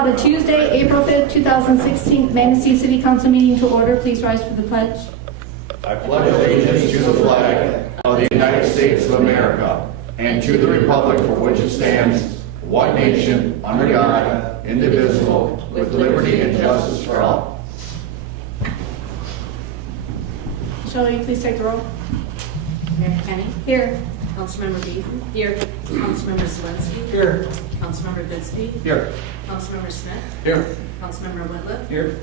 Call the Tuesday, April 5th, 2016 Manistee City Council meeting to order. Please rise for the pledge. I pledge allegiance to the flag of the United States of America and to the republic for which it stands, one nation, under God, indivisible, with liberty and justice for all. Shall you please take the roll? Mayor Kenny. Here. Councilmember Beaton. Here. Councilmember Zelensky. Here. Councilmember Goodspeed. Here. Councilmember Smith. Here. Councilmember Whitliff. Here.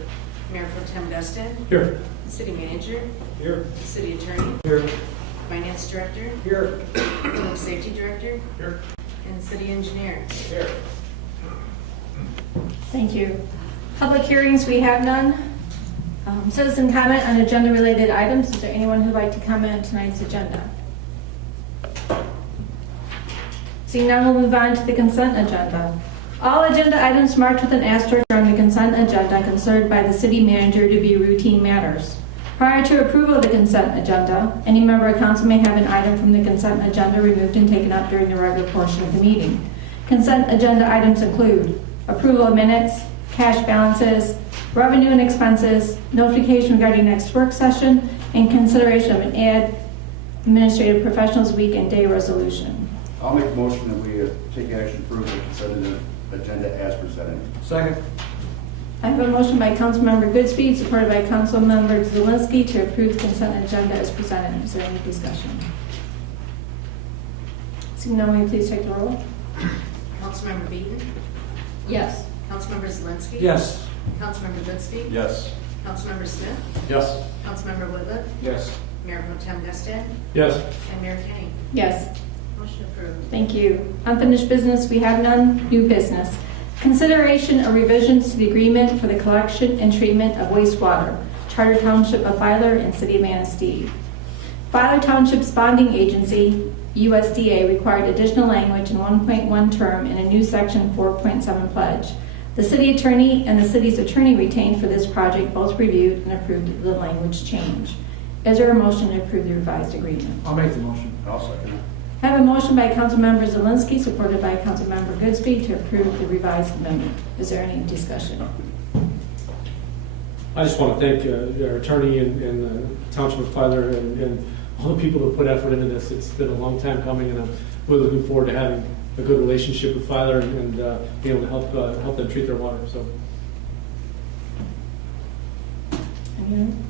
Mayor Pro Tem Dustin. Here. City Manager. Here. City Attorney. Here. Finance Director. Here. Public Safety Director. Here. And City Engineer. Here. Thank you. Public hearings, we have none. Citizen comment on agenda-related items. Is there anyone who'd like to comment on tonight's agenda? Seeing none, we'll move on to the consent agenda. All agenda items marked with an asterisk are on the consent agenda considered by the city manager to be routine matters. Prior to approval of the consent agenda, any member of council may have an item from the consent agenda removed and taken up during the regular portion of the meeting. Consent agenda items include approval of minutes, cash balances, revenue and expenses, notification regarding next work session, and consideration of an administrative professionals week and day resolution. I'll make a motion that we take action to approve the consent agenda as presented. Second. I have a motion by Councilmember Goodspeed, supported by Councilmember Zelensky, to approve the consent agenda as presented. Is there any discussion? Seeing none, will you please take the roll? Councilmember Beaton. Yes. Councilmember Zelensky. Yes. Councilmember Goodspeed. Yes. Councilmember Smith. Yes. Councilmember Whitliff. Yes. Mayor Pro Tem Dustin. Yes. And Mayor Kenny. Yes. Motion approved. Thank you. Unfinished business, we have none. New business. Consideration of revisions to the agreement for the collection and treatment of wastewater, Charter Township of Filer and City of Manistee. Filer Township's bonding agency, USDA, required additional language in 1.1 term in a new section 4.7 pledge. The city attorney and the city's attorney retained for this project both reviewed and approved the language change. Is there a motion to approve the revised agreement? I'll make the motion. I'll second it. I have a motion by Councilmember Zelensky, supported by Councilmember Goodspeed, to approve the revised amendment. Is there any discussion? I just want to thank our attorney and the Township of Filer and all the people who put effort into this. It's been a long time coming, and I'm really looking forward to having a good relationship with Filer and being able to help them treat their water. So. Anyone?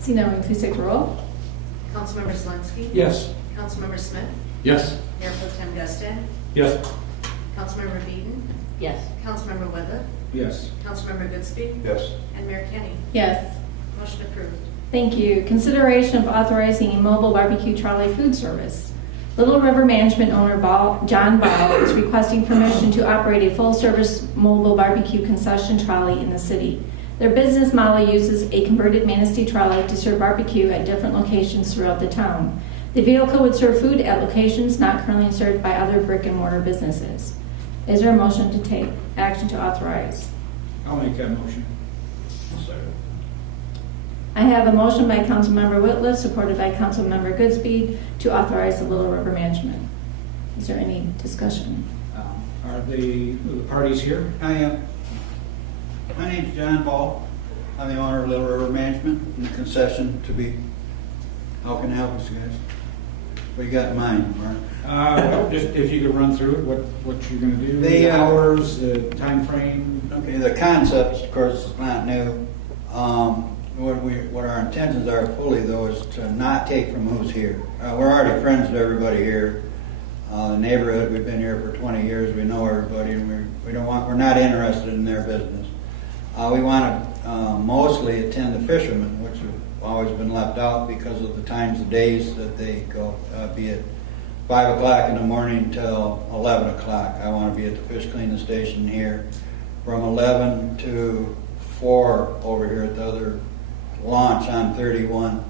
See now, will you please take the roll? Councilmember Zelensky. Yes. Councilmember Smith. Yes. Mayor Pro Tem Dustin. Yes. Councilmember Beaton. Yes. Councilmember Whitliff. Yes. Councilmember Goodspeed. Yes. And Mayor Kenny. Yes. Motion approved. Thank you. Consideration of authorizing a mobile barbecue trolley food service. Little River Management owner John Ball is requesting permission to operate a full-service mobile barbecue concession trolley in the city. Their business model uses a converted Manistee trolley to serve barbecue at different locations throughout the town. The vehicle would serve food at locations not currently served by other brick-and-mortar businesses. Is there a motion to take action to authorize? I'll make that motion. Second. I have a motion by Councilmember Whitliff, supported by Councilmember Goodspeed, to authorize the Little River Management. Is there any discussion? Are the parties here? I am. My name's John Ball. I'm the owner of Little River Management and the concession to be. How can I help us, guys? What you got in mind, Mark? Well, just if you could run through it, what you're going to do, The, hours, the time frame. Okay, the concept, of course, is not new. What our intentions are fully, though, is to not take from who's here. We're already friends with everybody here. The neighborhood, we've been here for 20 years. We know everybody, and we're not interested in their business. We want to mostly attend the fishermen, which have always been left out because of the times of days that they go, be it 5 o'clock in the morning till 11 o'clock. I want to be at the fish cleaning station here from 11 to 4 over here at the other launch on 31.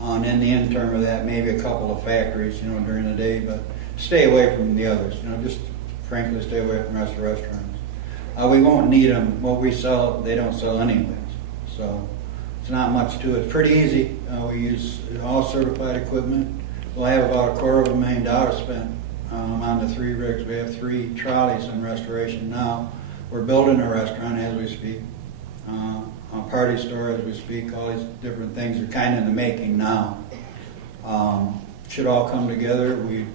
And in the interim of that, maybe a couple of factories, during the day, but stay away from the others, just frankly stay away from the rest of the restaurants. We won't need them. What we sell, they don't sell anyways. So it's not much to it. It's pretty easy. We use all certified equipment. We'll have about $250,000 spent on the 3 rigs. We have 3 trolleys in restoration now. We're building a restaurant as we speak, a party store as we speak. All these different things are kind of in the making now. Should all come together. We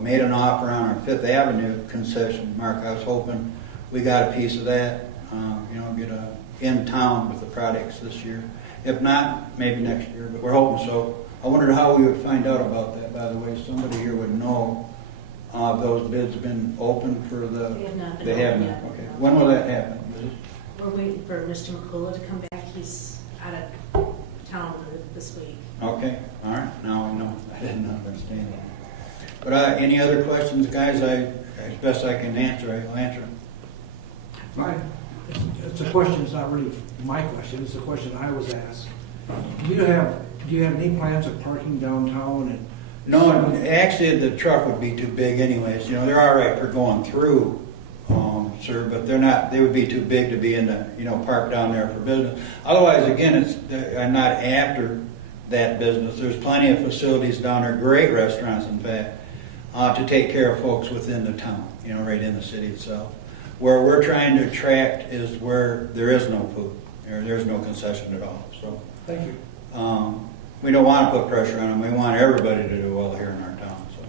made an offer on our 5th Avenue concession. Mark, I was hoping we got a piece of that, get in town with the products this year. If not, maybe next year, but we're hoping so. I wondered how we would find out about that, by the way. Somebody here would know if those bids have been open for the... They have not been They open haven't? yet. Okay. When will that happen? We're waiting for Mr. McCullough to come back. He's out of town this week. Okay, all right. Now I know. I didn't understand that. But any other questions, guys? As best I can answer, I'll answer them. Fine. It's a question, it's not really my question, it's a question I was asked. Do you have any plans of parking downtown and? No, actually, the truck would be too big anyways. They're all right for going through, sir, but they're not, they would be too big to be in the, parked down there for business. Otherwise, again, I'm not after that business. There's plenty of facilities down there, great restaurants, in fact, to take care of folks within the town, right in the city itself. Where we're trying to attract is where there is no food, or there's no concession at all. So, Thank you. we don't want to put pressure on them. We want everybody to do well here in our town. So.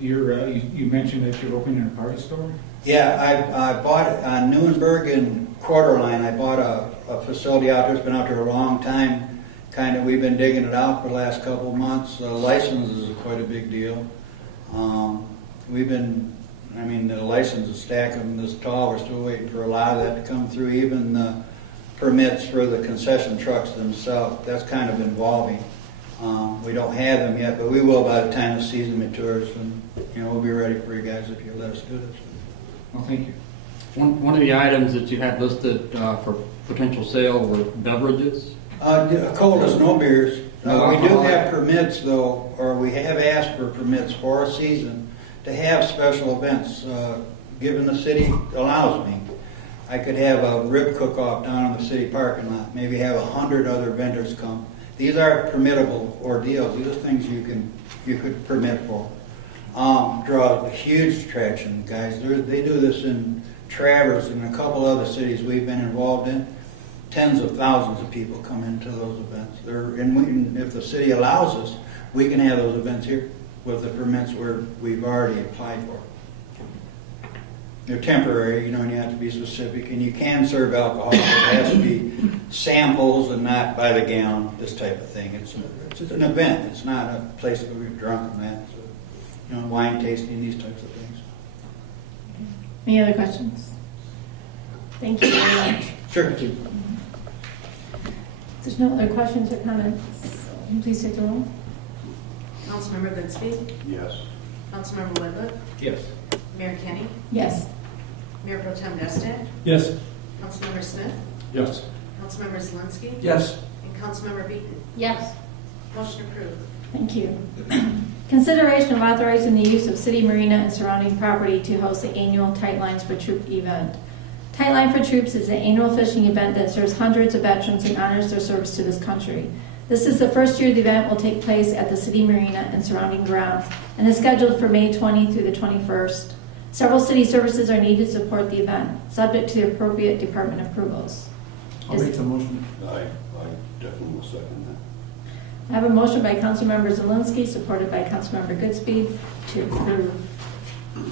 You mentioned that you're opening a party store? Yeah, I bought on Newenberg and Quarter Line. I bought a facility out there. It's been out there a long time. We've been digging it out for the last couple of months. The license is quite a big deal. The license is stacking this tall. We're still waiting for a lot of that to come through. Even the permits for the concession trucks themselves, that's kind of involving. We don't have them yet, but we will by the time the season matures, and we'll be ready for you guys if you let us do this. Well, thank you. One of the items that you had listed for potential sale were beverages. Cold as no beers. No We do alcohol. have permits, though, or we have asked for permits for a season to have special events, given the city allows me. I could have a rib cook-off down in the city parking lot, maybe have 100 other vendors come. These are permittable ordeals. These are things you could permit for. Draw huge traction, guys. They do this in Traverse and a couple other cities we've been involved in. Tens of thousands of people come into those events. If the city allows us, we can have those events here with the permits we've already applied for. They're temporary, and you have to be specific, and you can serve alcohol, but it has to be samples and not by the gallon, this type of thing. It's an event. It's not a place where we're drunk and that. So, wine tasting, these types of things. Any other questions? Thank you very much. Sure. If there's no other questions or comments, please take the roll. Councilmember Goodspeed, Yes. Councilmember Woodruff, Yes. Mayor Kenny, Yes. Mayor Pro Tem Destad, Yes. Councilmember Smith, Yes. Councilmember Zelinski, Yes. and Councilmember Beaton. Yes. Motion approved. Thank you. Consideration of authorizing the use of city marina and surrounding property to host the annual Tight Lines for Troop event. Tight Line for Troops is an annual fishing event that serves hundreds of veterans and honors their service to this country. This is the first year the event will take place at the city marina and surrounding grounds and is scheduled for May 20 through the 21st. Several city services are needed to support the event, subject to the appropriate department approvals. I'll make the motion. I definitely will second that. I have a motion by Councilmember Zelinski, supported by Councilmember Goodspeed, to approve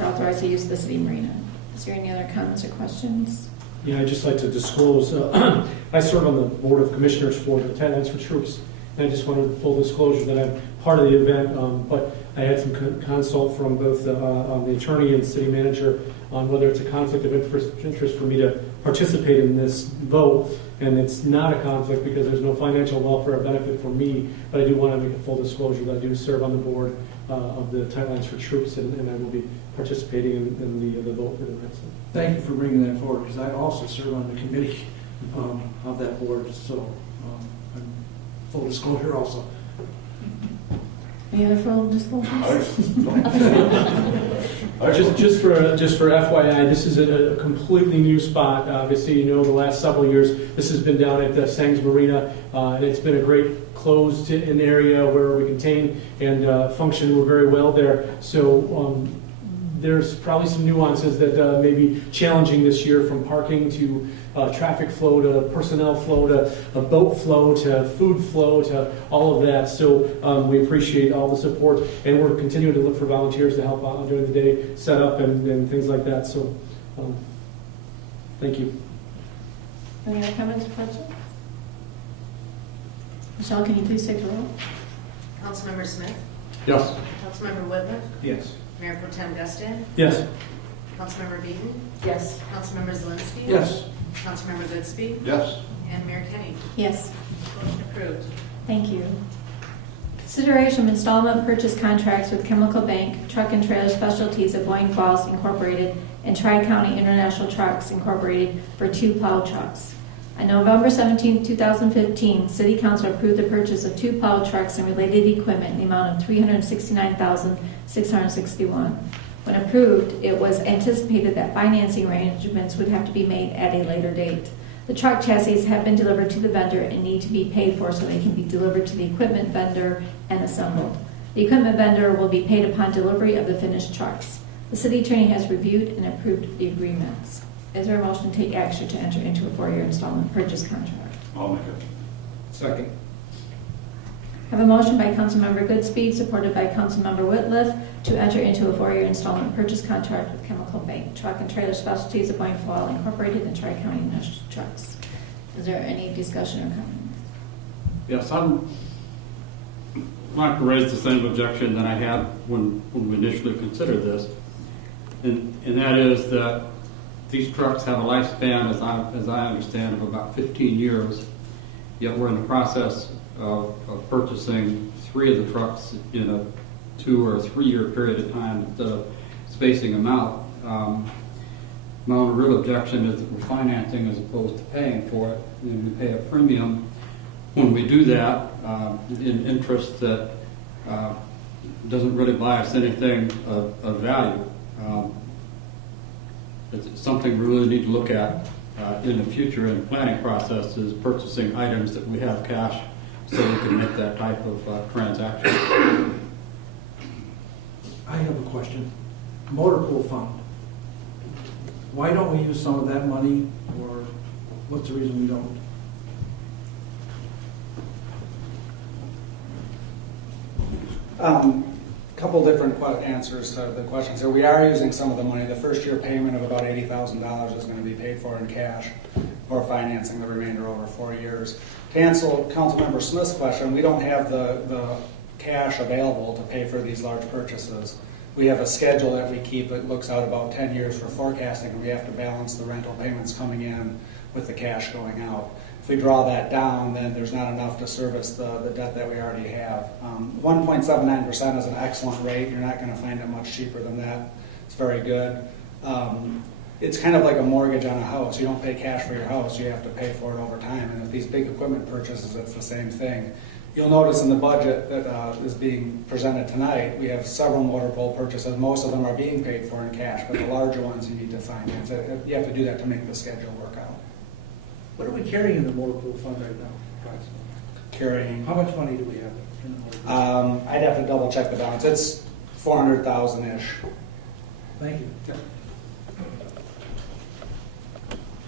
or authorize the use of the city marina. Is there any other comments or questions? Yeah, I'd just like to disclose, I serve on the Board of Commissioners for the Tight Lines for Troops, and I just wanted full disclosure that I'm part of the event, but I had some consult from both the attorney and city manager on whether it's a conflict of interest for me to participate in this vote, and it's not a conflict because there's no financial welfare or benefit for me, but I do want to make a full disclosure that I do serve on the board of the Tight Lines for Troops, and I will be participating in the vote for the next one. Thank you for bringing that forward, because I also serve on the committee of that board, so I'm full disclosure also. Any other full disclosures? Just for FYI, this is a completely new spot. Obviously, you know, the last several years, this has been down at the Sangs Marina, and it's been a great closed-in area where we contain and function very well there. So there's probably some nuances that may be challenging this year, from parking to traffic flow to personnel flow to boat flow to food flow to all of that. So we appreciate all the support, and we're continuing to look for volunteers to help out during the day, set up and things like that. So thank you. Any other comments or questions? Michelle, can you please take the roll? Councilmember Smith, Yes. Councilmember Whitmer, Yes. Mayor Pro Tem Gustin, Yes. Councilmember Beaton, Yes. Councilmember Zelinski. Yes. Councilmember Goodspeed, Yes. and Mayor Kenny. Yes. Motion approved. Thank you. Consideration of installment purchase contracts with Chemical Bank, Truck and Trailer Specialties of Boyne Falls Incorporated, and Tri-County International Trucks Incorporated for 2 plow trucks. On November 17, 2015, City Council approved the purchase of 2 plow trucks and related equipment in the amount of $369,661. When approved, it was anticipated that financing arrangements would have to be made at a later date. The truck chassis have been delivered to the vendor and need to be paid for so they can be delivered to the equipment vendor and assembled. The equipment vendor will be paid upon delivery of the finished trucks. The city attorney has reviewed and approved the agreements. Is there a motion to take action to enter into a 4-year installment purchase contract? I'll make it. Second. I have a motion by Councilmember Goodspeed, supported by Councilmember Whitliff, to enter into a 4-year installment purchase contract with Chemical Bank, Truck and Trailer Specialties of Boyne Falls Incorporated, and Tri-County National Trucks. Is there any discussion or comments? Yes, I'd like to raise the same objection that I had when we initially considered this, and that is that these trucks have a lifespan, as I understand, of about 15 years, yet we're in the process of purchasing 3 of the trucks in a 2 or 3 year period of time instead of spacing them out. My only real objection is that we're financing as opposed to paying for it, and we pay a premium when we do that in interest that doesn't really buy us anything of value. It's something we really need to look at in the future in the planning process, is purchasing items that we have cash so we can make that type of transaction. I have a question. Motor pool fund. Why don't we use some of that money, or what's the reason we don't? Couple different answers to the questions here. We are using some of the money. The first year payment of about $80,000 is going to be paid for in cash for financing the remainder over 4 years. To answer Councilmember Smith's question, we don't have the cash available to pay for these large purchases. We have a schedule that we keep that looks out about 10 years for forecasting, and we have to balance the rental payments coming in with the cash going out. If we draw that down, then there's not enough to service the debt that we already have. 1.79% is an excellent rate. You're not going to find it much cheaper than that. It's very good. It's kind of like a mortgage on a house. You don't pay cash for your house. You have to pay for it over time. And with these big equipment purchases, it's the same thing. You'll notice in the budget that is being presented tonight, we have several motor pool purchases. Most of them are being paid for in cash, but the larger ones you need to finance. You have to do that to make the schedule work out. What are we carrying in the motor pool fund right now? Carrying. How much money do we have in the motor pool? I'd have to double check the balance. It's 400,000-ish. Thank you.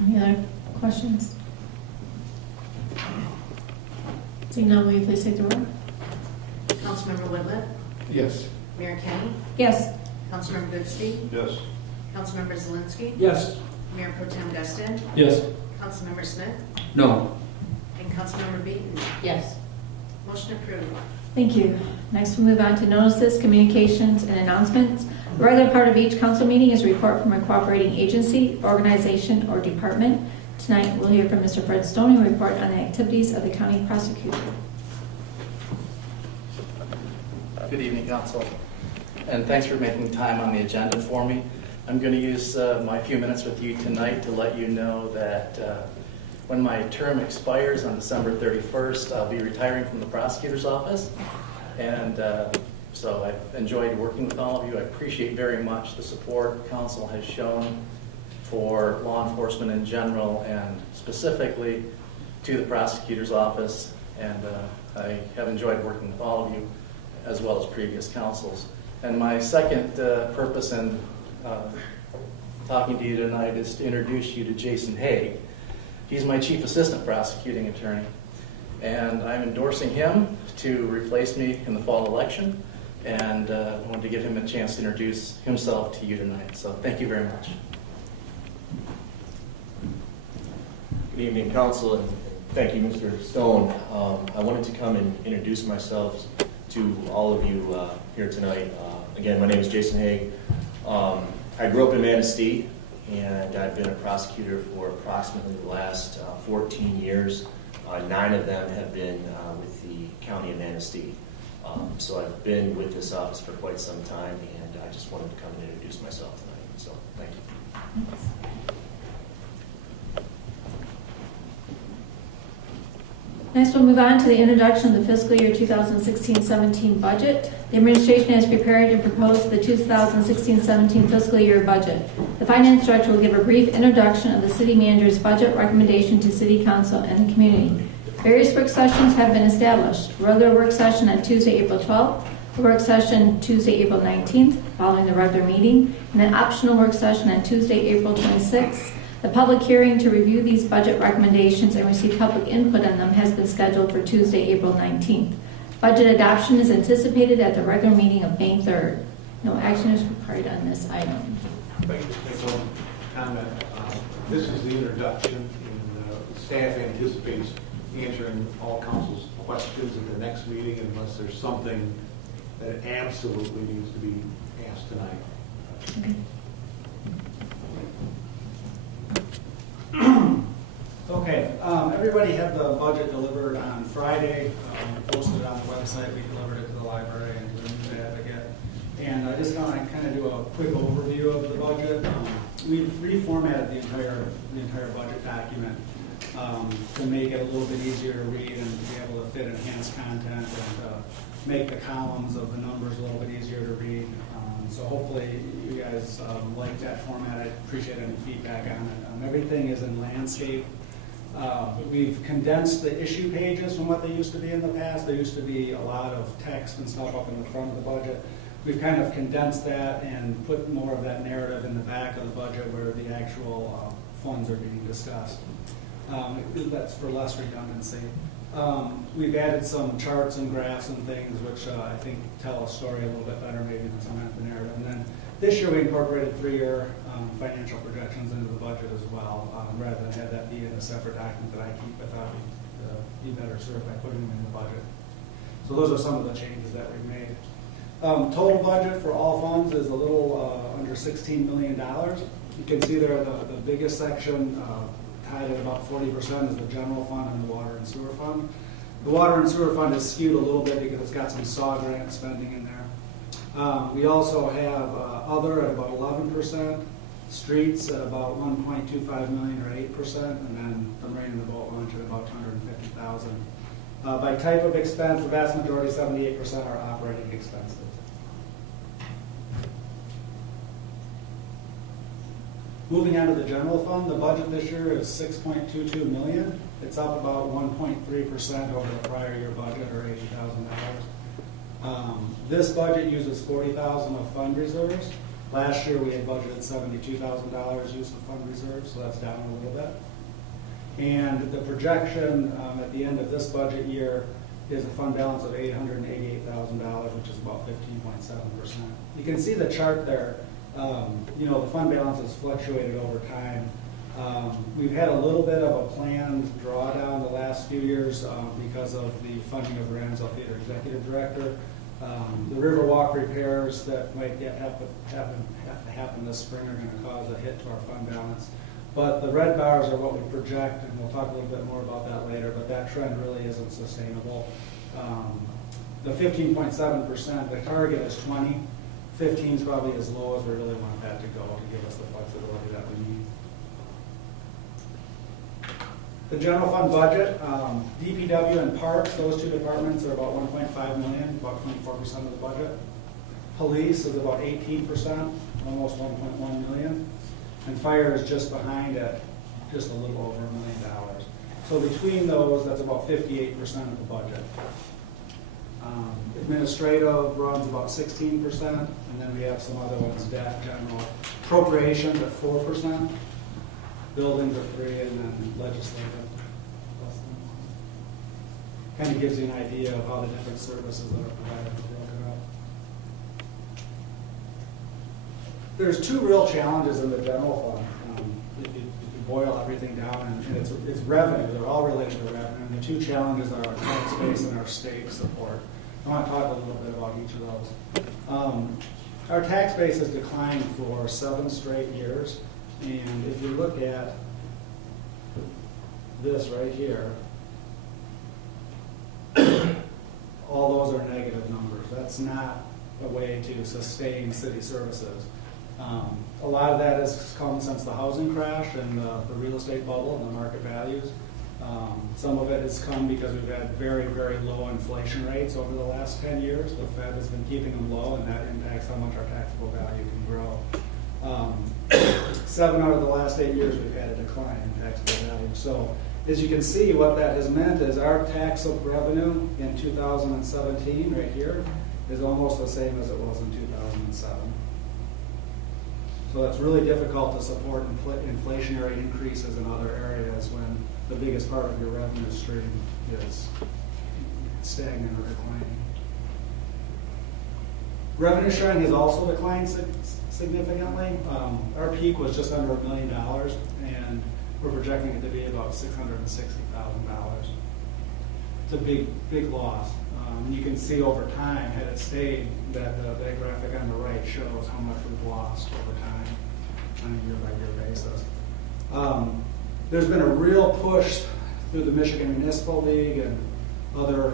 Any other questions? Seeing none, will you please take the roll? Councilmember Whitliff, Yes. Mayor Kenny, Yes. Councilmember Goodspeed, Yes. Councilmember Zelinski, Yes. Mayor Pro Tem Gustin, Yes. Councilmember Smith, No. and Councilmember Beaton. Yes. Motion approved. Thank you. Next, we'll move on to notices, communications, and announcements. The regular part of each council meeting is a report from a cooperating agency, organization, or department. Tonight, we'll hear from Mr. Fred Stoney, report on the activities of the county prosecutor. Good evening, Council, and thanks for making time on the agenda for me. I'm going to use my few minutes with you tonight to let you know that when my term expires on December 31st, I'll be retiring from the prosecutor's office, and So I've enjoyed working with all of you. I appreciate very much the support council has shown for law enforcement in general and specifically to the prosecutor's office. And I have enjoyed working with all of you as well as previous councils. And my second purpose in talking to you tonight is to introduce you to Jason Haig. He's my chief assistant prosecuting attorney. And I'm endorsing him to replace me in the fall election. And I wanted to give him a chance to introduce himself to you tonight. So thank you very much. Good evening, council, and thank you, Mr. Stone. I wanted to come and introduce myself to all of you here tonight. Again, my name is Jason Haig. I grew up in Manistee, and I've been a prosecutor for approximately the last 14 years. 9 of them have been with the County of Manistee. So I've been with this office for quite some time, and I just wanted to come and introduce myself tonight. So, thank you. Next, we'll move on to the introduction of the fiscal year 2016-17 budget. The administration has prepared and proposed the 2016-17 fiscal year budget. The finance director will give a brief introduction of the city manager's budget recommendation to city council and the community. Various work sessions have been established. Regular work session on Tuesday, April 12th, a work session Tuesday, April 19th, following the regular meeting, and an optional work session on Tuesday, April 26th. The public hearing to review these budget recommendations and receive public input on them has been scheduled for Tuesday, April 19th. Budget adoption is anticipated at the regular meeting of May 3rd. No action is required on this item. Thank you. Make one comment. This is the introduction, and staff anticipates answering all council's questions at the next meeting unless there's something that absolutely needs to be asked tonight. Okay. Okay, everybody had the budget delivered on Friday. Posted it on the website. We delivered it to the library and to the News Advocate. And I just want to kind of do a quick overview of the budget. We've reformatted the entire budget document to make it a little bit easier to read and to be able to fit enhanced content and make the columns of the numbers a little bit easier to read. So hopefully you guys like that format. I appreciate any feedback on it. Everything is in landscape. We've condensed the issue pages from what they used to be in the past. There used to be a lot of text and stuff up in the front of the budget. We've kind of condensed that and put more of that narrative in the back of the budget where the actual funds are being discussed. That's for less redundancy. We've added some charts and graphs and things which I think tell a story a little bit better maybe than some of the narrative. And then this year we incorporated 3-year financial projections into the budget as well, rather than have that be in a separate document that I keep. I thought we'd be better served by putting them in the budget. So those are some of the changes that we've made. Total budget for all funds is a little under $16 million. You can see there the biggest section, tied at about 40%, is the general fund and the water and sewer fund. The water and sewer fund is skewed a little bit because it's got some SAW grant spending in there. We also have other at about 11%, streets at about 1.25 million or 8%, and then the marine and the boat launch at about 250,000. By type of expense, the vast majority, 78%, are operating expenses. Moving on to the general fund, the budget this year is $6.22 million. It's up about 1.3% over the prior year budget, or $80,000. This budget uses $40,000 of fund reserves. Last year we had budgeted $72,000 used of fund reserves, so that's down a little bit. And the projection at the end of this budget year is a fund balance of $888,000, which is about 15.7%. You can see the chart there. The fund balance has fluctuated over time. We've had a little bit of a planned drawdown the last few years because of the funding of the Ramsdale Theater Executive Director. The Riverwalk repairs that might have to happen this spring are going to cause a hit to our fund balance. But the red bars are what we project, and we'll talk a little bit more about that later, but that trend really isn't sustainable. The 15.7%, the target is 20. 15 is probably as low as we really want that to go to give us the flexibility that we need. The general fund budget, DPW and parks, those two departments are about 1.5 million, about 24% of the budget. Police is about 18%, almost 1.1 million. And fire is just behind at just a little over $1 million. So between those, that's about 58% of the budget. Administrative runs about 16%, and then we have some other ones, debt, general. Appropriations at 4%, buildings at 3%, and then legislative less than 1%. Kind of gives you an idea of how the different services that are provided are broken up. There's two real challenges in the general fund. If you boil everything down, and it's revenue, they're all related to revenue. And the two challenges are our tax base and our state support. I want to talk a little bit about each of those. Our tax base has declined for 7 straight years, and if you look at this right here, all those are negative numbers. That's not a way to sustain city services. A lot of that has come since the housing crash and the real estate bubble and the market values. Some of it has come because we've had very, very low inflation rates over the last 10 years. The Fed has been keeping them low, and that impacts how much our taxable value can grow. 7 out of the last 8 years, we've had a decline in taxable value. So as you can see, what that has meant is our taxable revenue in 2017, right here, is almost the same as it was in 2007. So that's really difficult to support inflationary increases in other areas when the biggest part of your revenue stream is stagnant or declining. Revenue sharing has also declined significantly. Our peak was just under $1 million, and we're projecting it to be about $660,000. It's a big, big loss. You can see over time, had it stayed, that graphic on the right shows how much we've lost over time on a year-by-year basis. There's been a real push through the Michigan Municipal League and other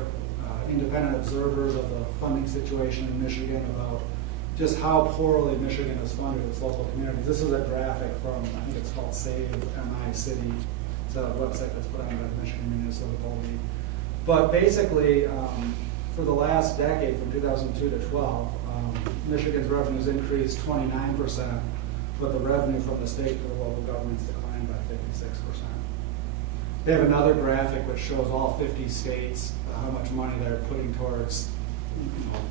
independent observers of the funding situation in Michigan about just how poorly Michigan has funded its local communities. This is a graphic from, I think it's called Save MI City. It's a website that's put on by the Michigan Municipal League. But basically, for the last decade, from 2002 to 12, Michigan's revenues increased 29%, but the revenue from the state to the local governments declined by 56%. They have another graphic which shows all 50 states, how much money they're putting towards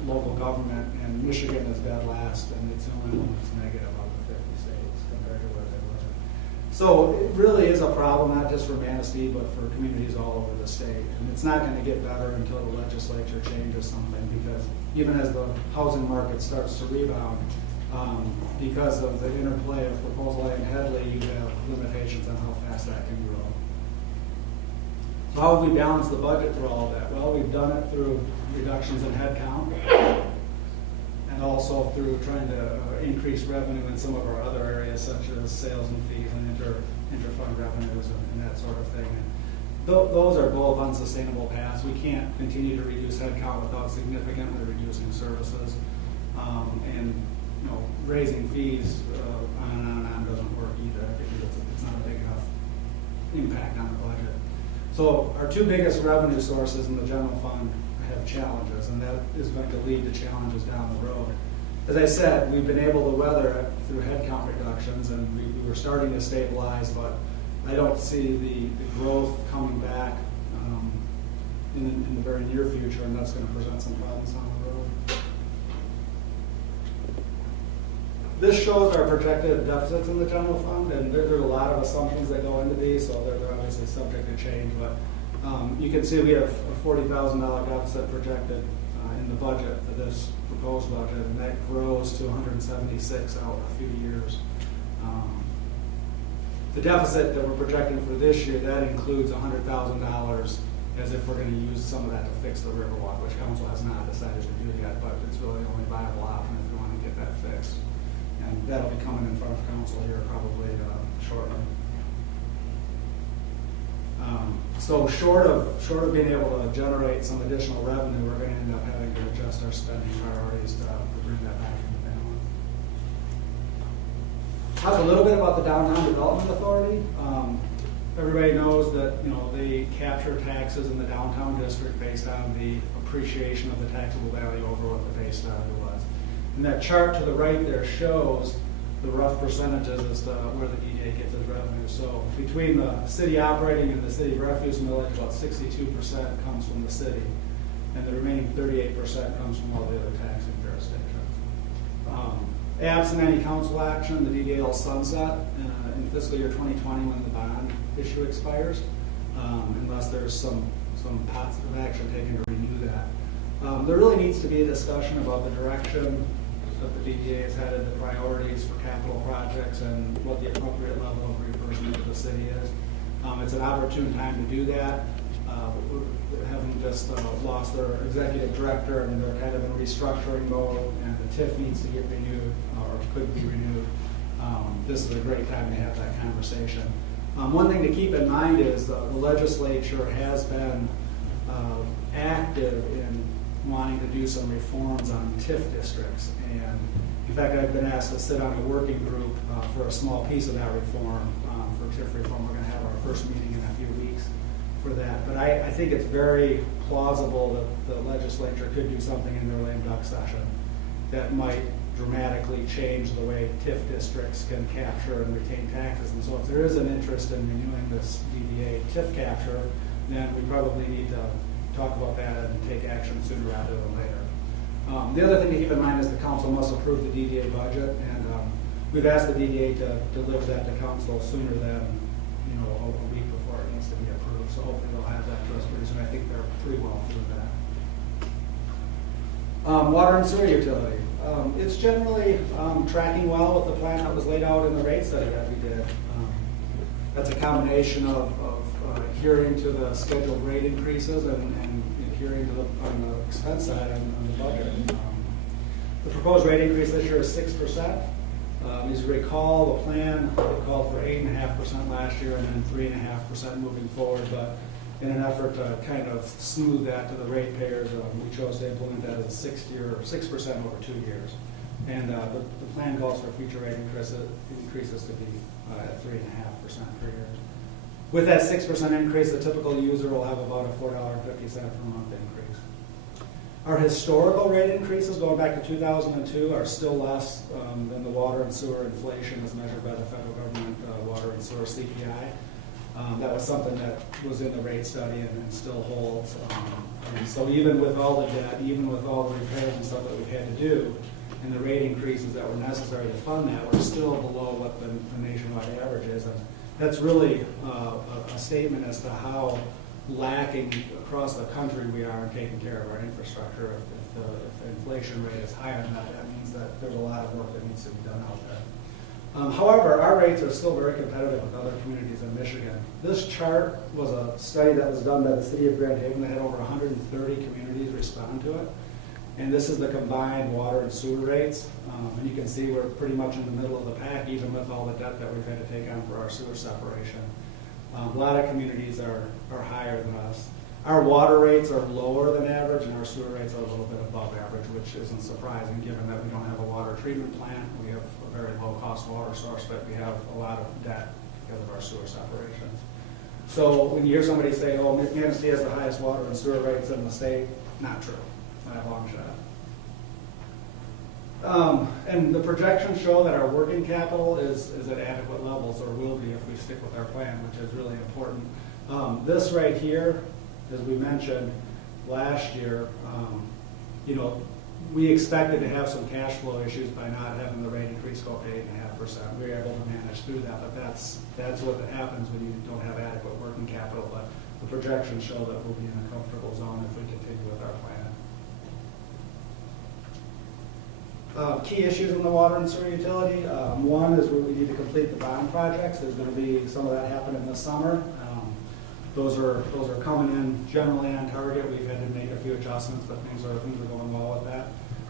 local government, and Michigan is dead last, and it's the only one that's negative out of the 50 states compared to where they were. So it really is a problem, not just for Manistee, but for communities all over the state. And it's not going to get better until the legislature changes something, because even as the housing market starts to rebound, because of the interplay of Proposal A and Headley, you have limitations on how fast that can grow. So how have we balanced the budget through all of that? Well, we've done it through reductions in headcount and also through trying to increase revenue in some of our other areas, such as sales and fees and inter-fund revenues and that sort of thing. And those are both unsustainable paths. We can't continue to reduce headcount without significantly reducing services. And raising fees on and on doesn't work either, because it's not a big enough impact on the budget. So our two biggest revenue sources in the general fund have challenges, and that is going to lead to challenges down the road. As I said, we've been able to weather it through headcount reductions, and we were starting to stabilize, but I don't see the growth coming back in the very near future, and that's going to present some problems down the road. This shows our projected deficits in the general fund, and there are a lot of assumptions that go into these, so they're obviously subject to change. But you can see we have a $40,000 deficit projected in the budget for this proposed budget, and that grows to 176 out a few years. The deficit that we're projecting for this year, that includes $100,000 as if we're going to use some of that to fix the Riverwalk, which council has not decided to do yet, but it's really the only viable option if we want to get that fixed. And that'll be coming in front of council here probably shortly. So short of being able to generate some additional revenue, we're going to end up having to adjust our spending priorities to bring that back into balance. Talk a little bit about the Downtown Development Authority. Everybody knows that, you know, they capture taxes in the downtown district based on the appreciation of the taxable value over what the base value was. And that chart to the right there shows the rough percentages as to where the DDA gets its revenue. So between the city operating and the city refuse millage, about 62% comes from the city, and the remaining 38% comes from all the other taxing jurisdictions. Absent any council action, the DDA will sunset in fiscal year 2020 when the bond issue expires, unless there's some positive action taken to renew that. There really needs to be a discussion about the direction that the DDA is headed, the priorities for capital projects, and what the appropriate level of reimbursement to the city is. It's an opportune time to do that. We haven't just lost their executive director, and they're kind of in restructuring mode, and the TIF needs to get renewed, or could be renewed. This is a great time to have that conversation. One thing to keep in mind is the legislature has been active in wanting to do some reforms on TIF districts. And in fact, I've been asked to sit on a working group for a small piece of that reform, for TIF reform. We're going to have our first meeting in a few weeks for that. But I think it's very plausible that the legislature could do something in their lame duck session that might dramatically change the way TIF districts can capture and retain taxes. And so if there is an interest in renewing this DDA TIF capture, then we probably need to talk about that and take action sooner rather than later. The other thing to keep in mind is the council must approve the DDA budget, and we've asked the DDA to deliver that to council sooner than a week before it needs to be approved. So hopefully they'll have that to us pretty soon. I think they're pretty well through that. Water and sewer utility. It's generally tracking well with the plan that was laid out in the rate study that we did. That's a combination of adhering to the scheduled rate increases and adhering to on the expense side on the budget. The proposed rate increase this year is 6%. As you recall, the plan called for 8.5% last year and then 3.5% moving forward. But in an effort to kind of smooth that to the ratepayers, we chose to implement that as a 6% over 2 years. And the plan calls for future rate increases to be at 3.5% per year. With that 6% increase, the typical user will have about a $4.50 per month increase. Our historical rate increases going back to 2002 are still less than the water and sewer inflation as measured by the federal government water and sewer CPI. That was something that was in the rate study and still holds. And so even with all the debt, even with all the repairs and stuff that we've had to do, and the rate increases that were necessary to fund that, we're still below what the nationwide average is. And that's really a statement as to how lacking across the country we are in taking care of our infrastructure. If the inflation rate is higher than that, that means that there's a lot of work that needs to be done out there. However, our rates are still very competitive with other communities in Michigan. This chart was a study that was done by the city of Grand Haven that had over 130 communities respond to it. And this is the combined water and sewer rates. And you can see we're pretty much in the middle of the pack, even with all the debt that we've had to take on for our sewer separation. A lot of communities are higher than us. Our water rates are lower than average, and our sewer rates are a little bit above average, which isn't surprising given that we don't have a water treatment plant. We have a very low-cost water source, but we have a lot of debt because of our sewer separations. So when you hear somebody say, oh, Manistee has the highest water and sewer rates in the state, not true. Not a long shot. And the projections show that our working capital is at adequate levels, or will be if we stick with our plan, which is really important. This right here, as we mentioned last year, we expected to have some cash flow issues by not having the rate increase go up to 8.5%. We were able to manage through that, but that's what happens when you don't have adequate working capital. But the projections show that we'll be in a comfortable zone if we continue with our plan. Key issues in the water and sewer utility. One is we need to complete the bond projects. There's going to be some of that happening this summer. Those are coming in generally on target. We've had to make a few adjustments, but things are going well with that.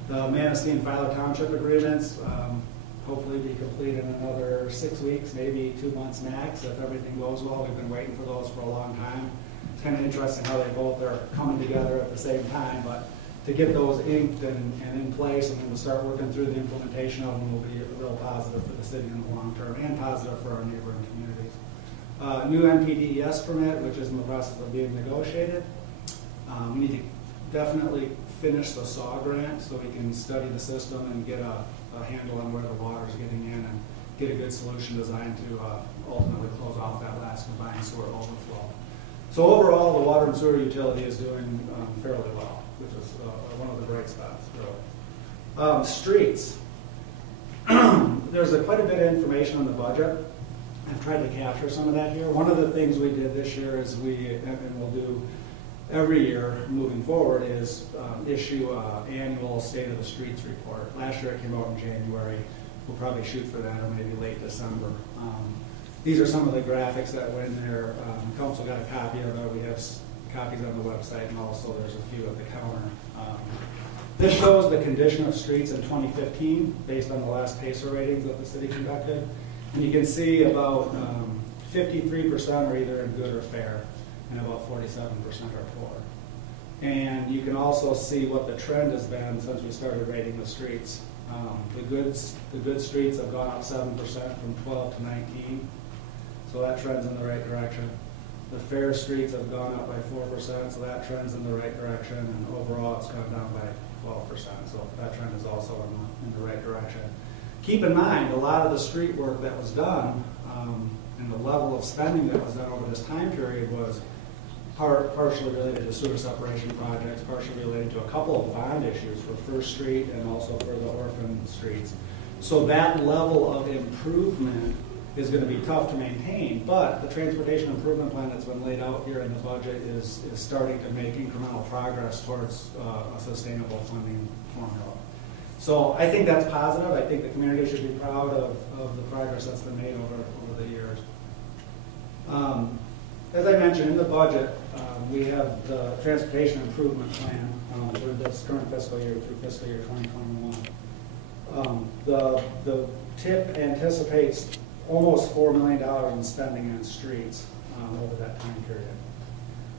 The Manistee and Filer Township agreements hopefully be complete in another 6 weeks, maybe 2 months max if everything goes well. We've been waiting for those for a long time. It's kind of interesting how they both are coming together at the same time, but to get those inked and in place and then to start working through the implementation of them will be a real positive for the city in the long term and positive for our neighboring communities. New NPDES permit, which is in the process of being negotiated. We need to definitely finish the SAW grant so we can study the system and get a handle on where the water is getting in and get a good solution designed to ultimately close off that last combined sewer overflow. So overall, the water and sewer utility is doing fairly well, which is one of the bright spots, really. Streets. There's quite a bit of information on the budget. I've tried to capture some of that here. One of the things we did this year is and we'll do every year moving forward, is issue an annual State of the Streets report. Last year it came out in January. We'll probably shoot for that, or maybe late December. These are some of the graphics that went in there. Council got a copy of it. We have copies on the website, and also there's a few at the counter. This shows the condition of streets in 2015 based on the last PACER ratings that the city conducted. And you can see about 53% are either in good or fair, and about 47% are poor. And you can also see what the trend has been since we started rating the streets. The good streets have gone up 7% from 12 to 19, so that trend's in the right direction. The fair streets have gone up by 4%, so that trend's in the right direction, and overall it's gone down by 12%, so that trend is also in the right direction. Keep in mind, a lot of the street work that was done and the level of spending that was done over this time period was partially related to sewer separation projects, partially related to a couple of bond issues for First Street and also for the orphan streets. So that level of improvement is going to be tough to maintain, but the transportation improvement plan that's been laid out here in the budget is starting to make incremental progress towards a sustainable funding formula. So I think that's positive. I think the community should be proud of the progress that's been made over the years. As I mentioned, in the budget, we have the transportation improvement plan for this current fiscal year through fiscal year 2021. The TIP anticipates almost $4 million in spending on streets over that time period.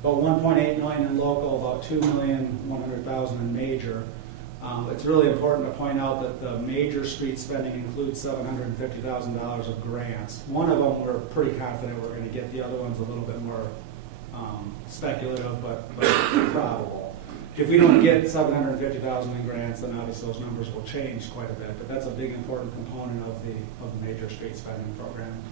About $1.8 million in local, about $2,100,000 in major. It's really important to point out that the major street spending includes $750,000 of grants. One of them we're pretty confident we're going to get. The other one's a little bit more speculative, but probable. If we don't get $750,000 in grants, then obviously those numbers will change quite a bit. But that's a big important component of the major street spending program.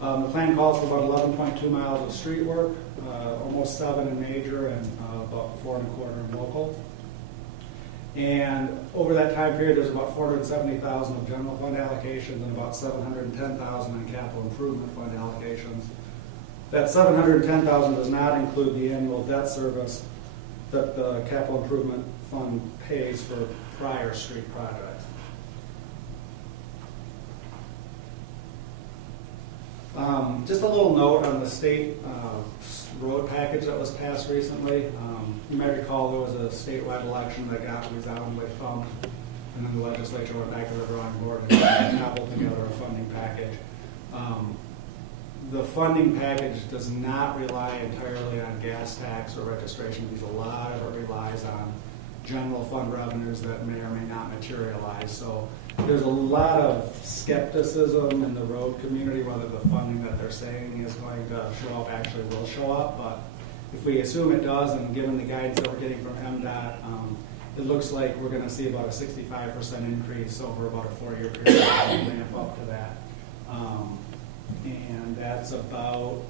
The plan calls for about 11.2 miles of street work, almost 7 in major, and about 4.25 in local. And over that time period, there's about $470,000 of general fund allocations and about $710,000 in capital improvement fund allocations. That $710,000 does not include the annual debt service that the capital improvement fund pays for prior street projects. Just a little note on the state road package that was passed recently. You might recall there was a statewide election that got resoundingly thumped, and then the legislature went back to the drawing board and cobbled together a funding package. The funding package does not rely entirely on gas tax or registration fees. A lot of it relies on general fund revenues that may or may not materialize. So there's a lot of skepticism in the road community whether the funding that they're saying is going to show up actually will show up. But if we assume it does, and given the guidance that we're getting from MDOT, it looks like we're going to see about a 65% increase over about a 4-year period to ramp up to that. And that's about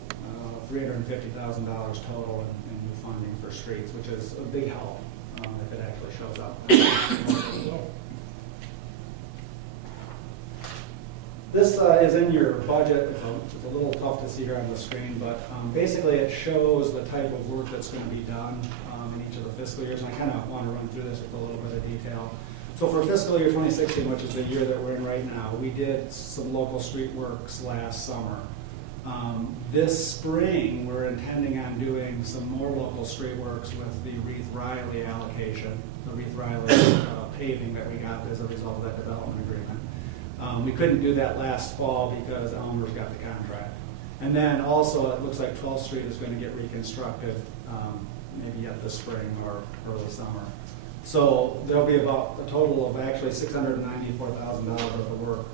$350,000 total in new funding for streets, which is a big help if it actually shows up. This is in your budget. It's a little tough to see here on the screen, but basically it shows the type of work that's going to be done in each of the fiscal years, and I kind of want to run through this with a little bit of detail. So for fiscal year 2016, which is the year that we're in right now, we did some local street works last summer. This spring, we're intending on doing some more local street works with the Reith-Riley allocation, the Reith-Riley paving that we got as a result of that development agreement. We couldn't do that last fall because Elmer's got the contract. And then also, it looks like 12th Street is going to get reconstructed maybe yet this spring or early summer. So there'll be about a total of actually $694,000 worth of work,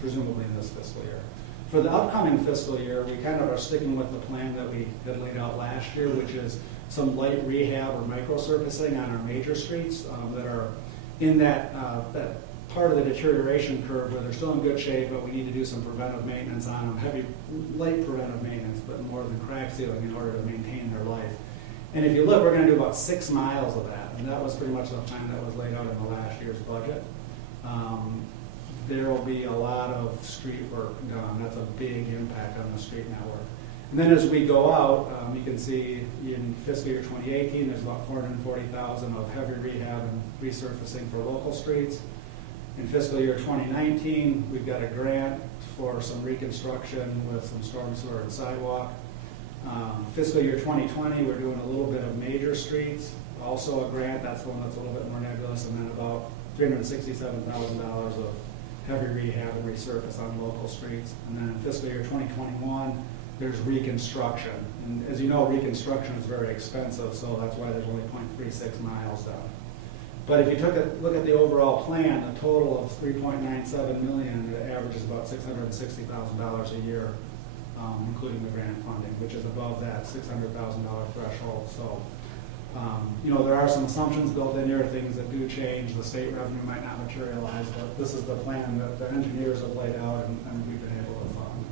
presumably in this fiscal year. For the upcoming fiscal year, we kind of are sticking with the plan that we had laid out last year, which is some light rehab or microsurfacing on our major streets that are in that part of the deterioration curve where they're still in good shape, but we need to do some preventive maintenance on them, light preventive maintenance, but more than crack sealing in order to maintain their life. And if you look, we're going to do about 6 miles of that, and that was pretty much the plan that was laid out in the last year's budget. There will be a lot of street work done. That's a big impact on the street network. And then as we go out, you can see in fiscal year 2018, there's about $440,000 of heavy rehab and resurfacing for local streets. In fiscal year 2019, we've got a grant for some reconstruction with some storm sewer and sidewalk. Fiscal year 2020, we're doing a little bit of major streets, also a grant. That's the one that's a little bit more nebulous, and then about $367,000 of heavy rehab and resurface on local streets. And then in fiscal year 2021, there's reconstruction. And as you know, reconstruction is very expensive, so that's why there's only 0.36 miles done. But if you look at the overall plan, a total of $3.97 million, it averages about $660,000 a year, including the grant funding, which is above that $600,000 threshold. So, there are some assumptions built in here, things that do change. The state revenue might not materialize, but this is the plan that the engineers have laid out and we've been able to fund.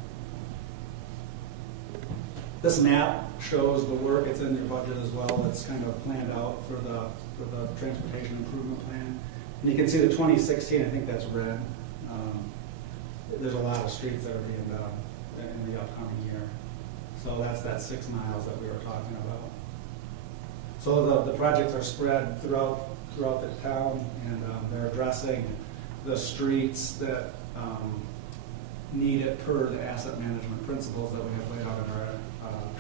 This map shows the work. It's in your budget as well. That's kind of planned out for the transportation improvement plan. And you can see the 2016, I think that's red. There's a lot of streets that are being done in the upcoming year. So that's that 6 miles that we were talking about. So the projects are spread throughout the town, and they're addressing the streets that need it per the asset management principles that we have laid out in our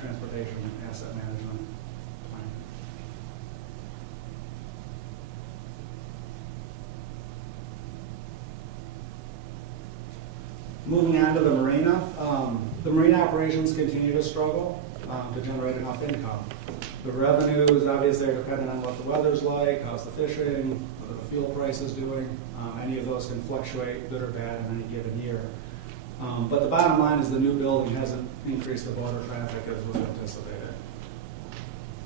transportation asset management plan. Moving on to the marina. The marina operations continue to struggle to generate enough income. The revenues obviously are dependent on what the weather's like, how's the fishing, what are the fuel prices doing. Any of those can fluctuate, good or bad, in any given year. But the bottom line is the new building hasn't increased the boater traffic as was anticipated.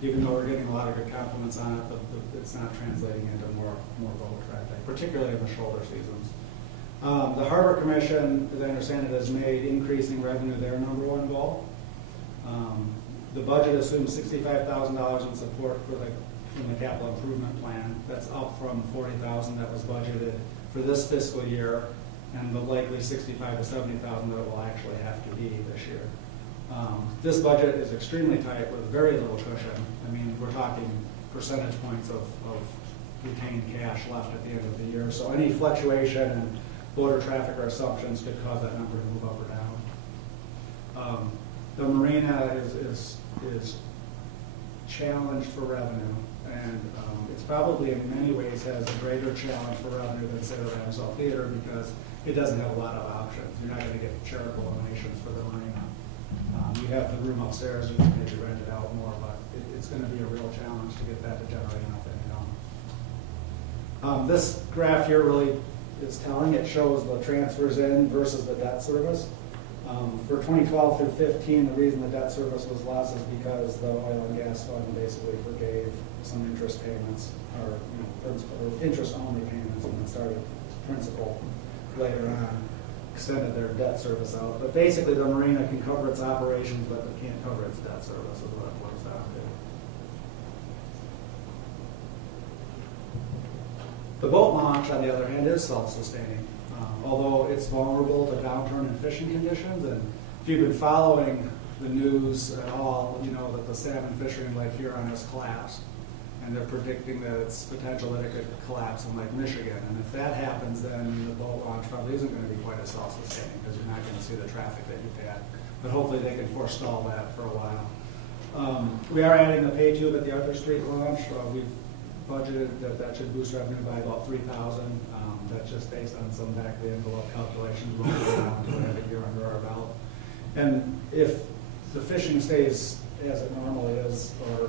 Even though we're getting a lot of good compliments on it, it's not translating into more boat traffic, particularly in the shoulder seasons. The Harbor Commission, as I understand it, has made increasing revenue their number one goal. The budget assumes $65,000 in support from the capital improvement plan. That's up from $40,000 that was budgeted for this fiscal year, and the likely $65,000 to $70,000 that it will actually have to be this year. This budget is extremely tight with very little cushion. I mean, we're talking percentage points of retained cash left at the end of the year. So any fluctuation in boater traffic or assumptions could cause that number to move up or down. The marina is challenged for revenue, and it's probably in many ways has a greater challenge for revenue than, say, the Ramsell Theater, because it doesn't have a lot of options. You're not going to get charitable donations for the marina. You have the room upstairs, you can maybe rent it out more, but it's going to be a real challenge to get that to generate enough income. This graph here really is telling. It shows the transfers in versus the debt service. For 2012 through 15, the reason the debt service was less is because the oil and gas fund basically forgave some interest payments, or interest-only payments, and then started principal later on, extended their debt service out. But basically, the marina can cover its operations, but it can't cover its debt service, is what it boils down to. The boat launch, on the other hand, is self-sustaining. Although it's vulnerable to downturn in fishing conditions, and if you've been following the news at all, you know that the salmon fishery in Lake Huron has collapsed, and they're predicting that it's potential that it could collapse in Lake Michigan. And if that happens, then the boat launch probably isn't going to be quite as self-sustaining, because you're not going to see the traffic that you've had. But hopefully they can forestall that for a while. We are adding the pay tube at the Arthur Street launch. We've budgeted that should boost revenue by about $3,000. That's just based on some back of the envelope calculations. We'll go down to have a year under our belt. And if the fishing stays as it normally is, or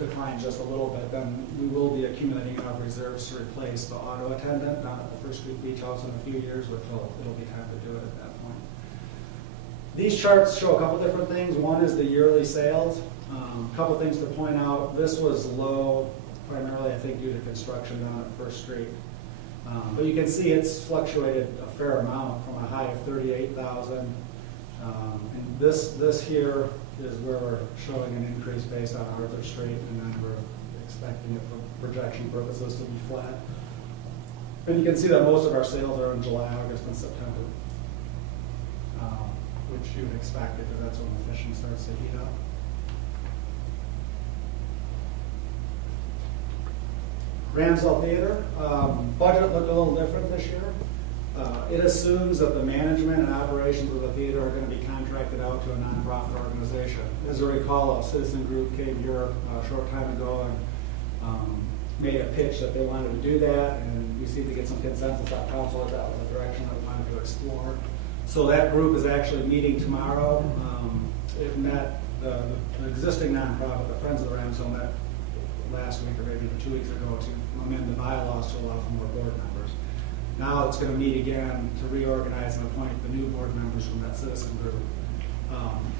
declines just a little bit, then we will be accumulating enough reserves to replace the auto attendant down at the First Street Beach House in a few years, which it'll be time to do it at that point. These charts show a couple different things. One is the yearly sales. A couple things to point out. This was low, primarily I think due to construction down at First Street. But you can see it's fluctuated a fair amount from a high of 38,000. And this here is where we're showing an increase based on Arthur Street, and then we're expecting it for projection purposes to be flat. And you can see that most of our sales are in July, August, and September, which you would expect because that's when the fishing starts to heat up. Ramsdell Theater, budget looked a little different this year. It assumes that the management and operations of the theater are going to be contracted out to a nonprofit organization. As you recall, a citizen group came here a short time ago and made a pitch that they wanted to do that, and we seemed to get some consensus on council that that was the direction that we wanted to explore. So that group is actually meeting tomorrow. It met the existing nonprofit, the Friends of the Ramsdale, met last week or maybe 2 weeks ago to amend the bylaws to allow for more board members. Now it's going to meet again to reorganize and appoint the new board members from that citizen group.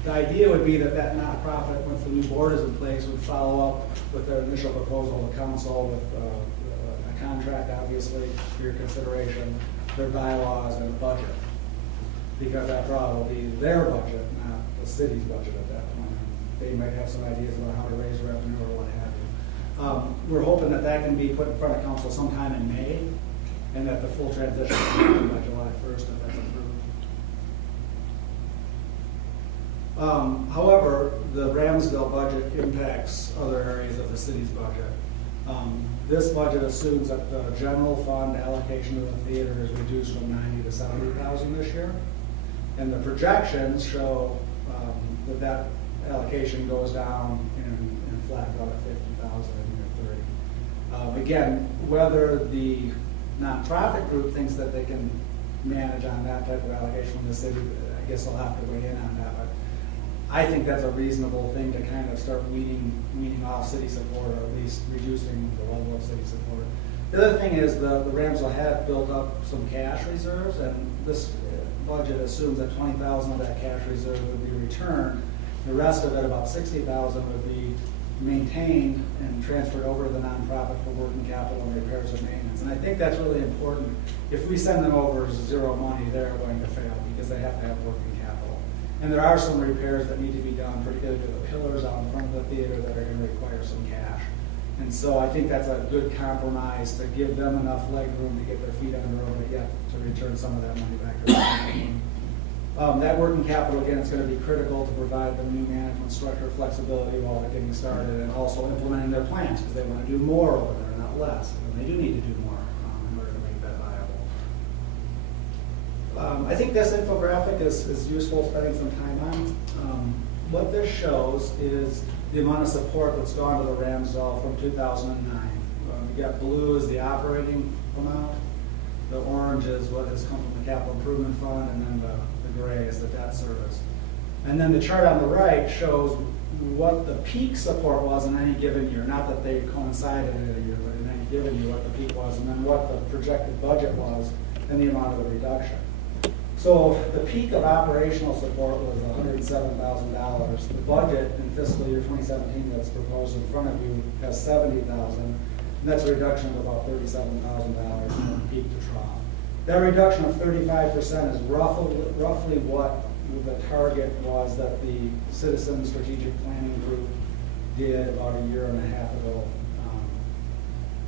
The idea would be that that nonprofit, once the new board is in place, would follow up with their initial proposal to council with a contract, obviously, for your consideration, their bylaws and a budget. Because after all, it will be their budget, not the city's budget at that point. They might have some ideas about how to raise revenue or what have you. We're hoping that that can be put in front of council sometime in May, and that the full transition will be done by July 1st if that's approved. However, the Ramsdale budget impacts other areas of the city's budget. This budget assumes that the general fund allocation to the theater is reduced from 90 to 70,000 this year, and the projections show that that allocation goes down and flat out at 50,000 in year 30. Again, whether the nonprofit group thinks that they can manage on that type of allocation from the city, I guess they'll have to weigh in on that. But I think that's a reasonable thing to kind of start weaning off city support, or at least reducing the level of city support. The other thing is the Ramsdale had built up some cash reserves, and this budget assumes that 20,000 of that cash reserve would be returned. The rest of it, about 60,000, would be maintained and transferred over to the nonprofit for working capital and repairs and maintenance. And I think that's really important. If we send them over zero money, they're going to fail because they have to have working capital. And there are some repairs that need to be done, particularly to the pillars out in front of the theater, that are going to require some cash. And so I think that's a good compromise to give them enough leg room to get their feet on the road, but yet to return some of that money back to the community. That working capital, again, is going to be critical to provide the new management structure flexibility while they're getting started, and also implementing their plans, because they want to do more over there, not less. And they do need to do more in order to make that viable. I think this infographic is useful spending some time on. What this shows is the amount of support that's gone to the Ramsdale from 2009. You got blue is the operating amount, the orange is what has come from the capital improvement fund, and then the gray is the debt service. And then the chart on the right shows what the peak support was in any given year. Not that they coincided in a year, but in any given year what the peak was, and then what the projected budget was, and the amount of the reduction. So the peak of operational support was $107,000. The budget in fiscal year 2017 that's proposed in front of you has $70,000, and that's a reduction of about $37,000 from peak to trough. That reduction of 35% is roughly what the target was that the Citizen Strategic Planning Group did about a year and a half ago.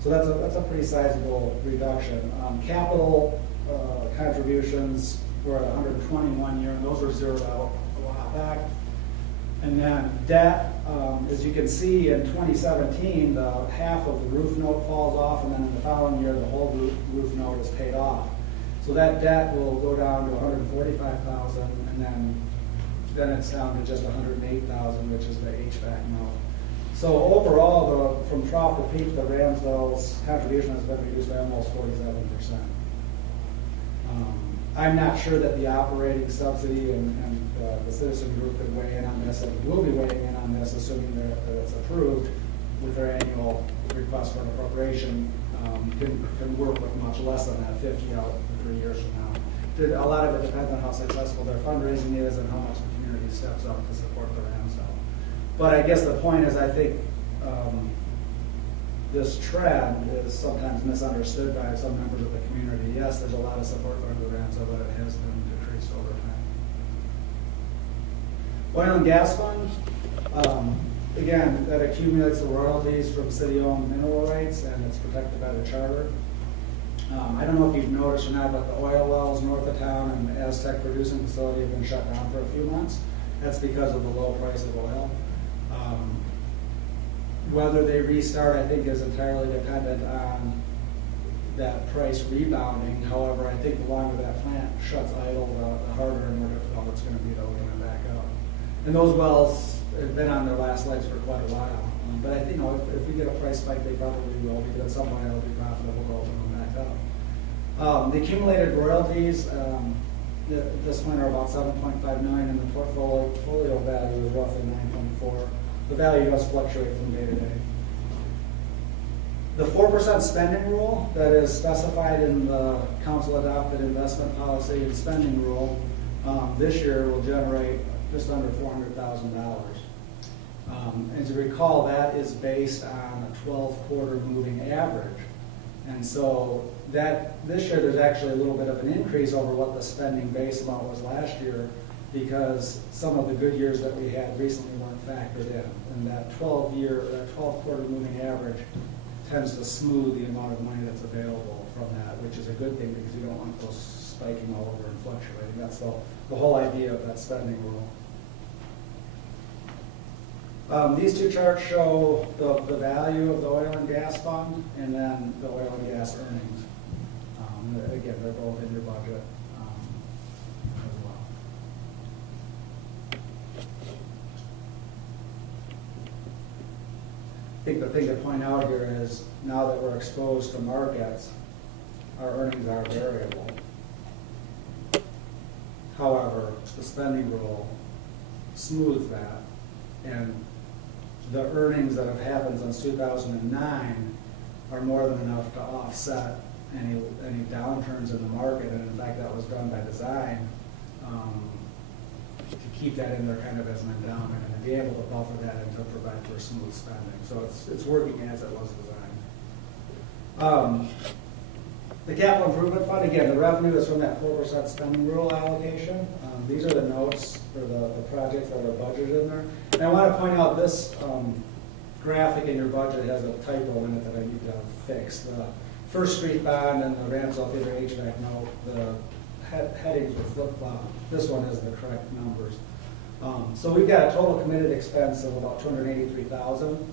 So that's a pretty sizable reduction. Capital contributions were at 121 year, and those were zeroed out a while back. And then debt, as you can see in 2017, the half of the roof note falls off, and then in the following year, the whole roof note is paid off. So that debt will go down to 145,000, and then it's down to just 108,000, which is the HVAC note. So overall, from trough to peak, the Ramsdale's contribution has been reduced by almost 47%. I'm not sure that the operating subsidy and the citizen group can weigh in on this, and will be weighing in on this, assuming that it's approved with their annual request for an appropriation, can work with much less than that 50 out 3 years from now. a lot of it depends on how successful their fundraising is and how much the community steps up to support the Ramsdale. But I guess the point is, I think this trend is sometimes misunderstood by some members of the community. Yes, there's a lot of support for the Ramsdale, but it has been decreased over time. Oil and gas fund, again, that accumulates the royalties from city-owned mineral rights, and it's protected by the charter. I don't know if you've noticed or not, but the oil wells north of town and the Aztec producing facility have been shut down for a few months. That's because of the low price of oil. Whether they restart, I think, is entirely dependent on that price rebounding. However, I think the longer that plant shuts idle, the harder and more difficult it's going to be to open it back up. And those wells have been on their last legs for quite a while. But I think, if we get a price spike, they probably will, because at some point it'll be profitable to open them back up. The accumulated royalties, at this point, are about $7.5 million, and the portfolio value is roughly $9.4. The value does fluctuate from day to day. The 4% spending rule that is specified in the council adopted investment policy and spending rule this year will generate just under $400,000. As you recall, that is based on a 12-quarter moving average. And so that this year there's actually a little bit of an increase over what the spending base amount was last year, because some of the good years that we had recently weren't factored in. And that 12-quarter moving average tends to smooth the amount of money that's available from that, which is a good thing, because you don't want those spiking all over and fluctuating. That's the whole idea of that spending rule. These two charts show the value of the oil and gas fund and then the oil and gas earnings. Again, they're both in your budget as well. I think the thing to point out here is, now that we're exposed to markets, our earnings are variable. However, the spending rule smooths that, and the earnings that have happened since 2009 are more than enough to offset any downturns in the market, and in fact that was done by design to keep that in there kind of as an endowment and to be able to buffer that and to provide for smooth spending. So it's working as it was designed. The capital improvement fund, again, the revenue is from that 4% spending rule allocation. These are the notes for the projects that are budgeted in there. And I want to point out this graphic in your budget has a typo in it that I need to fix. The First Street bond and the Ramsdale Theater HVAC note, the headings were flip-flopped. This one has the correct numbers. So we've got a total committed expense of about $283,000.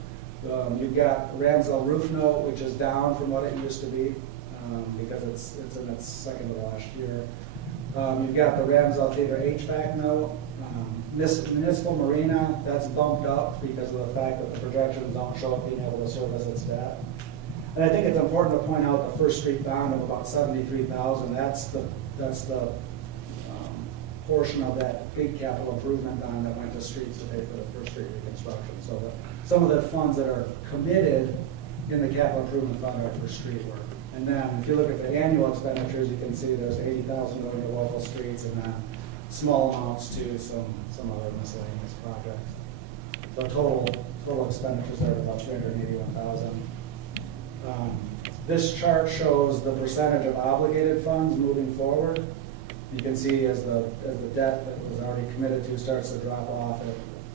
You've got Ramsdale roof note, which is down from what it used to be, because it's in its second to last year. You've got the Ramsdale Theater HVAC note. Municipal Marina, that's bumped up because of the fact that the projections don't show it being able to service its debt. And I think it's important to point out the First Street bond of about $73,000. That's the portion of that big capital improvement bond that went to streets to pay for the First Street reconstruction. So some of the funds that are committed in the capital improvement fund are for street work. And then if you look at the annual expenditures, you can see there's $80,000 going to local streets, and then small amounts to some other miscellaneous projects. So total expenditures there are about $381,000. This chart shows the percentage of obligated funds moving forward. You can see as the debt that was already committed to starts to drop off,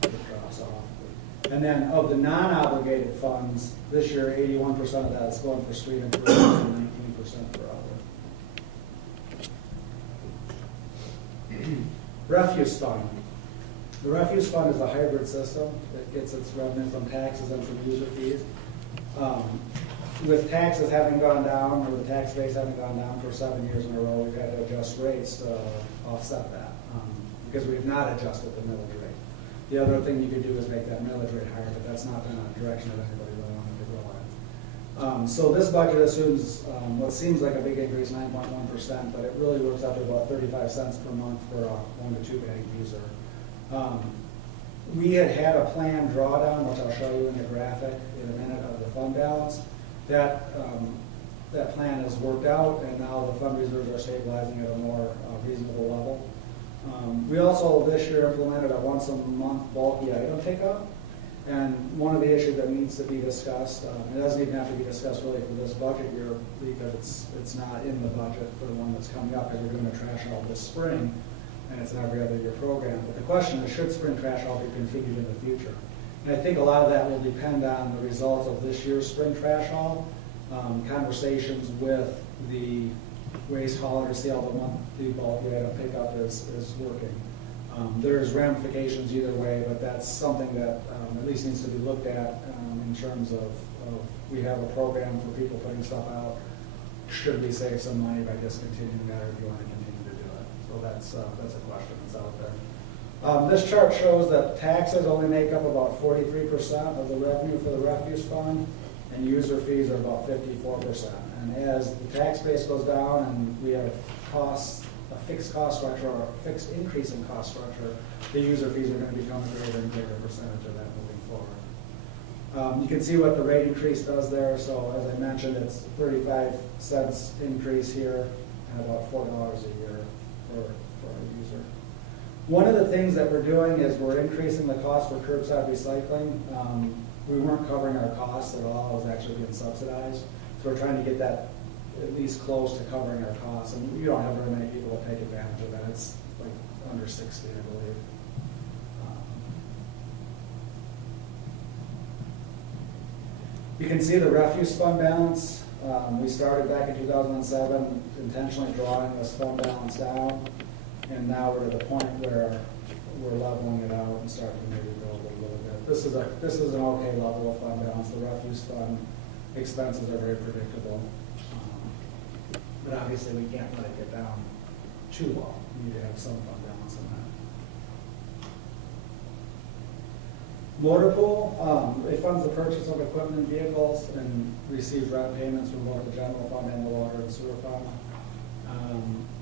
it drops off. And then of the non-obligated funds, this year 81% of that is going for street improvements and 19% for other. Refuse fund. The refuse fund is a hybrid system that gets its revenue from taxes and from user fees. With taxes having gone down, or the tax base having gone down for 7 years in a row, we've had to adjust rates to offset that, because we've not adjusted the millage rate. The other thing you could do is make that millage rate higher, but that's not been a direction that anybody really wanted to go in. So this budget assumes what seems like a big increase, 9.1%, but it really works out to about 35 cents per month for a 1 to 2 bag user. We had a planned drawdown, which I'll show you in the graphic in a minute, of the fund balance. That plan has worked out, and now the fund reserves are stabilizing at a more reasonable level. We also this year implemented a once a month bulky item pickup. And one of the issues that needs to be discussed, it doesn't even have to be discussed really for this budget year because it's not in the budget for the one that's coming up, because we're doing a trash haul this spring, and it's an every other year program. But the question is, should spring trash haul be continued in the future? And I think a lot of that will depend on the results of this year's spring trash haul, conversations with the waste hauler to see how the monthly bulky item pickup is working. There's ramifications either way, but that's something that at least needs to be looked at in terms of we have a program for people putting stuff out. Should we save some money by discontinuing that, or do you want to continue to do it? So that's a question that's out there. This chart shows that taxes only make up about 43% of the revenue for the refuse fund, and user fees are about 54%. And as the tax base goes down and we have costs, a fixed cost structure or a fixed increase in cost structure, the user fees are going to become a greater and greater percentage of that moving forward. You can see what the rate increase does there. So as I mentioned, it's 35 cents increase here and about $4 a year for a user. One of the things that we're doing is we're increasing the cost for curbside recycling. We weren't covering our costs at all. It was actually being subsidized. So we're trying to get that at least close to covering our costs. And you don't have very many people that take advantage of that. It's like under 60, I believe. You can see the refuse fund balance. We started back in 2007 intentionally drawing this fund balance down. And now we're to the point where we're leveling it out and starting to maybe build a little bit. This is an okay level of fund balance. The refuse fund expenses are very predictable. But obviously we can't let it get down too low. We need to have some fund balance in that. Motor pool, it funds the purchase of equipment and vehicles and receives rent payments from both the general fund and the water and sewer fund.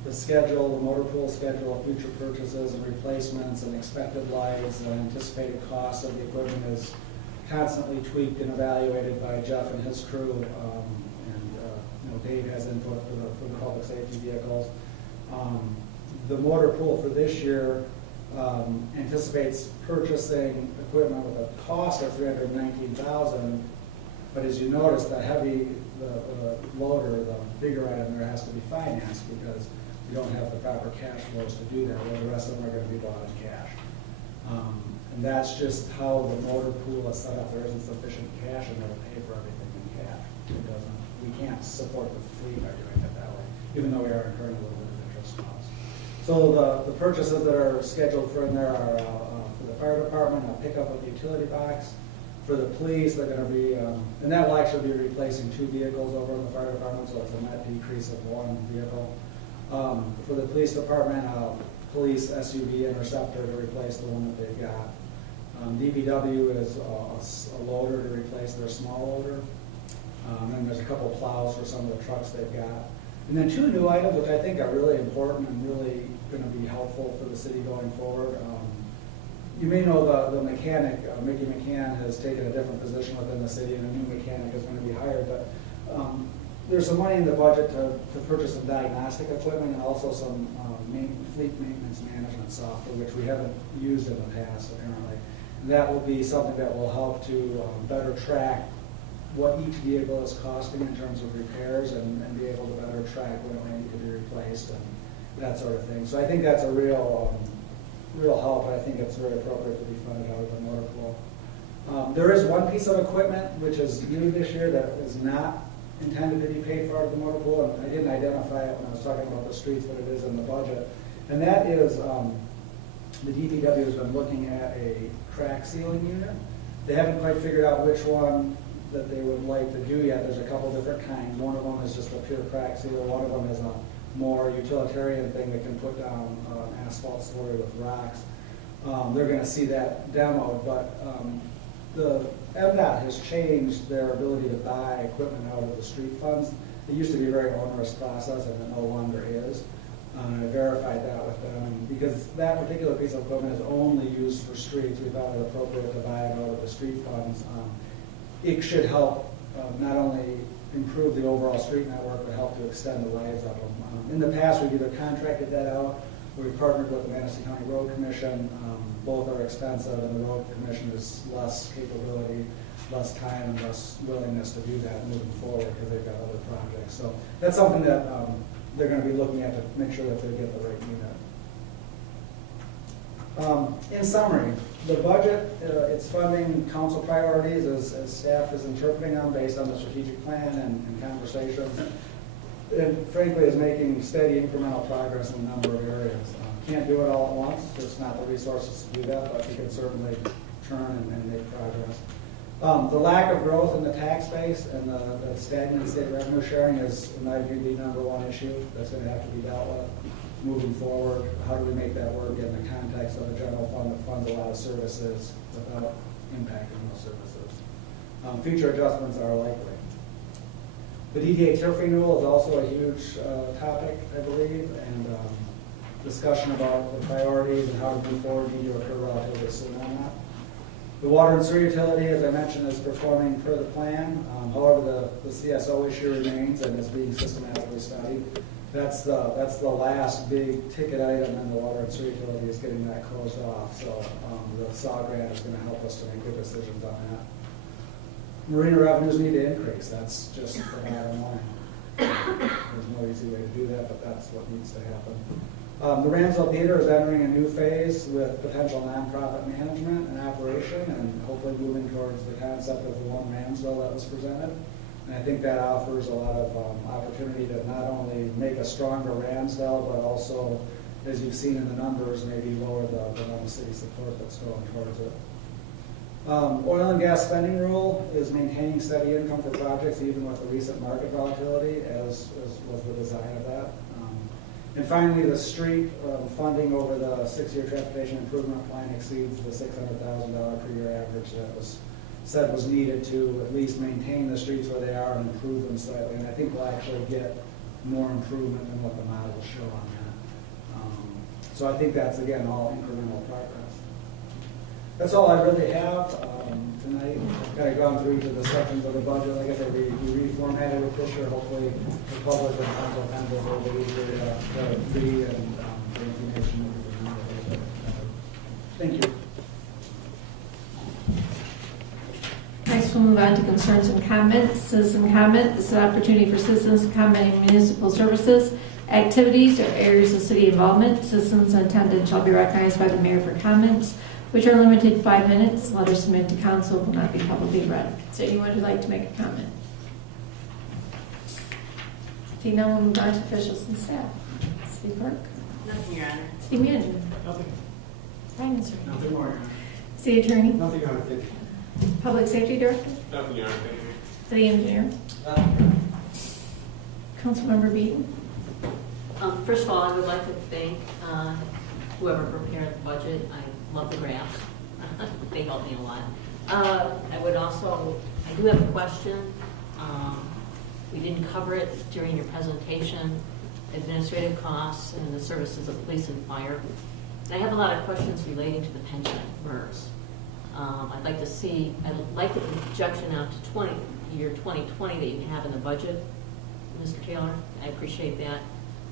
The schedule, the motor pool schedule of future purchases and replacements and expected lives and anticipated costs of the equipment is constantly tweaked and evaluated by Jeff and his crew. Dave has input for the public safety vehicles. The motor pool for this year anticipates purchasing equipment with a cost of $319,000, but as you notice, the loader, the bigger item there has to be financed because we don't have the proper cash flows to do that, where the rest of them are going to be bought in cash. And that's just how the motor pool is set up. There isn't sufficient cash in there to pay for everything in cash. It doesn't. We can't support the fleet by doing it that way, even though we are incurring a little bit of interest costs. So the purchases that are scheduled for in there are for the fire department, a pickup of the utility box. For the police, they're going to be, and that will actually be replacing 2 vehicles over in the fire department, so it's a net decrease of 1 vehicle. For the police department, a police SUV Interceptor to replace the one that they've got. DPW is a loader to replace their small loader. And there's a couple of plows for some of the trucks they've got. And then 2 new items, which I think are really important and really going to be helpful for the city going forward. You may know the mechanic, Mickey McCann, has taken a different position within the city, and a new mechanic is going to be hired. But there's some money in the budget to purchase some diagnostic equipment and also some fleet maintenance management software, which we haven't used in the past, apparently. And that will be something that will help to better track what each vehicle is costing in terms of repairs and be able to better track when it may need to be replaced and that sort of thing. So I think that's a real help. I think it's very appropriate to be funded out of the motor pool. There is one piece of equipment which is new this year that is not intended to be paid for out of the motor pool, and I didn't identify it when I was talking about the streets, but it is in the budget. And that is the DPW has been looking at a crack sealing unit. They haven't quite figured out which one that they would like to do yet. There's a couple different kinds. One of them is just a pure crack sealer. One of them is a more utilitarian thing that can put down asphalt slurry with rocks. They're going to see that demo, but the MDOT has changed their ability to buy equipment out of the street funds. It used to be a very onerous process, and it no longer is. I verified that with them, because that particular piece of equipment is only used for streets. We thought it appropriate to buy it out of the street funds. It should help not only improve the overall street network, but help to extend the lives of them. In the past, we've either contracted that out, or we've partnered with the Manistee County Road Commission. Both are expensive, and the Road Commission has less capability, less time, and less willingness to do that moving forward because they've got other projects. So that's something that they're going to be looking at to make sure that they get the right unit. In summary, the budget, it's funding council priorities as staff is interpreting them based on the strategic plan and conversations. And frankly, is making steady incremental progress in a number of areas. Can't do it all at once, there's not the resources to do that, but we can certainly turn and make progress. The lack of growth in the tax base and the stagnant state revenue sharing is, in my view, the number one issue that's going to have to be dealt with moving forward. How do we make that work in the context of a general fund that funds a lot of services without impacting those services? Future adjustments are likely. The DDA TIF renewal is also a huge topic, I believe, and discussion about the priorities and how to move forward need to occur relatively soon on that. The water and sewer utility, as I mentioned, is performing per the plan. However, the CSO issue remains and is being systematically studied. That's the last big ticket item in the water and sewer utility is getting that closed off. So the SAW grant is going to help us to make good decisions on that. Marina revenues need to increase. That's just the bottom line. There's no easy way to do that, but that's what needs to happen. The Ramsdale Theater is entering a new phase with potential nonprofit management and operation, and hopefully moving towards the concept of the one Ramsdale that was presented. And I think that offers a lot of opportunity to not only make a stronger Ramsdale, but also, as you've seen in the numbers, maybe lower the amount of city support that's going towards it. Oil and gas spending rule is maintaining steady income for projects even with the recent market volatility, as was the design of that. And finally, the street funding over the 6-year transportation improvement plan exceeds the $600,000 per year average that was said was needed to at least maintain the streets where they are and improve them slightly. And I think we'll actually get more improvement than what the models show on that. So I think that's, again, all incremental progress. That's all I really have tonight. I've kind of gone through each of the sections of the budget. Like I said, we reformatted it this year. Hopefully the public and council can go over the easier to read and the information that we remember. Thank you. Next, we'll move on to concerns and comments. Citizen comment. This is an opportunity for citizens to comment on municipal services, activities, or areas of city involvement. Citizens attended shall be recognized by the mayor for comments, which are limited to 5 minutes. Letters submitted to council will not be publicly read. So anyone would like to make a comment? Seeing none, we'll move on to officials and staff. City clerk? Nothing, Your Honor. City manager? Nothing. Finance director? Nothing more. City attorney? Nothing, Your Honor. Thank you. Public safety director? Nothing, Your Honor. Thank you. City engineer? Councilmember Beaton? First of all, I would like to thank whoever prepared the budget. I love the graphs. They help me a lot. I do have a question. We didn't cover it during your presentation, administrative costs and the services of police and fire. And I have a lot of questions relating to the pension MERS. I'd like the projection out to year 2020 that you have in the budget, Mr. Taylor. I appreciate that.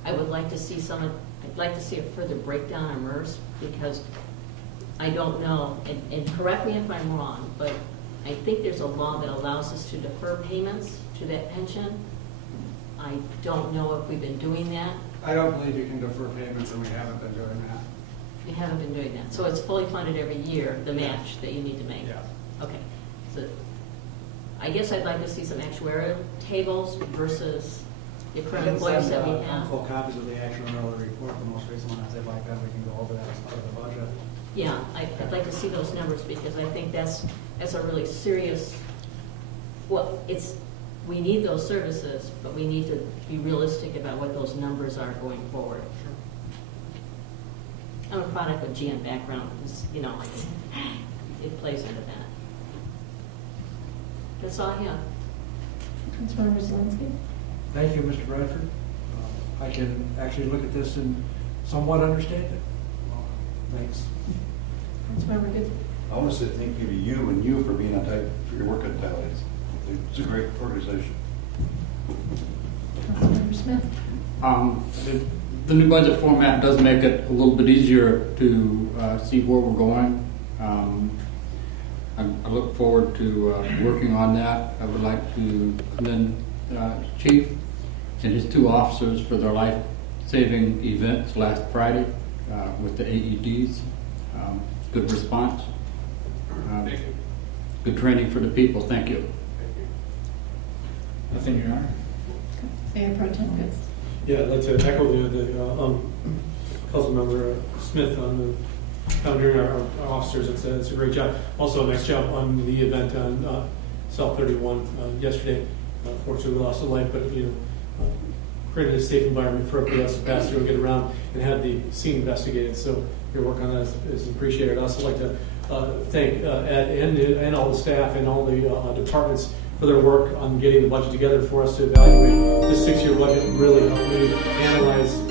I'd like to see a further breakdown on MERS because I don't know, and correct me if I'm wrong, but I think there's a law that allows us to defer payments to that pension. I don't know if we've been doing that. I don't believe you can defer payments, and we haven't been doing that. You haven't been doing that. So it's fully funded every year, the match that you need to make? Yeah. Okay. So I guess I'd like to see some actuarial tables versus the current employees that we have. Full copies of the actuarial report, the most recent one, if they'd like that, we can go over that as part of the budget. Yeah, I'd like to see those numbers because I think that's a really serious, we need those services, but we need to be realistic about what those numbers are going forward. I'm a product of GM background, it plays into that. That's all I have. Councilmember Zelinski? Thank you, Mr. Bradford. I can actually look at this and somewhat understand it. Thanks. Councilmember Good? I want to say thank you to you and you for being on time, for your work on Tally. It's a great organization. Councilmember Smith? The new budget format does make it a little bit easier to see where we're going. I look forward to working on that. I would like to commend Chief and his 2 officers for their life-saving events last Friday with the AEDs. Good response. Good training for the people. Thank you. Nothing, Your Honor. Mayor Pro Tem Pitts? Yeah, I'd like to echo the Councilmember Smith on honoring our officers. It's a great job. Also, a nice job on the event on South 31 yesterday. Fortunately, we lost a life, but created a safe environment for everybody else to pass through and get around and have the scene investigated. So your work on that is appreciated. I'd also like to thank Ed and all the staff and all the departments for their work on getting the budget together for us to evaluate this 6-year budget and really help me analyze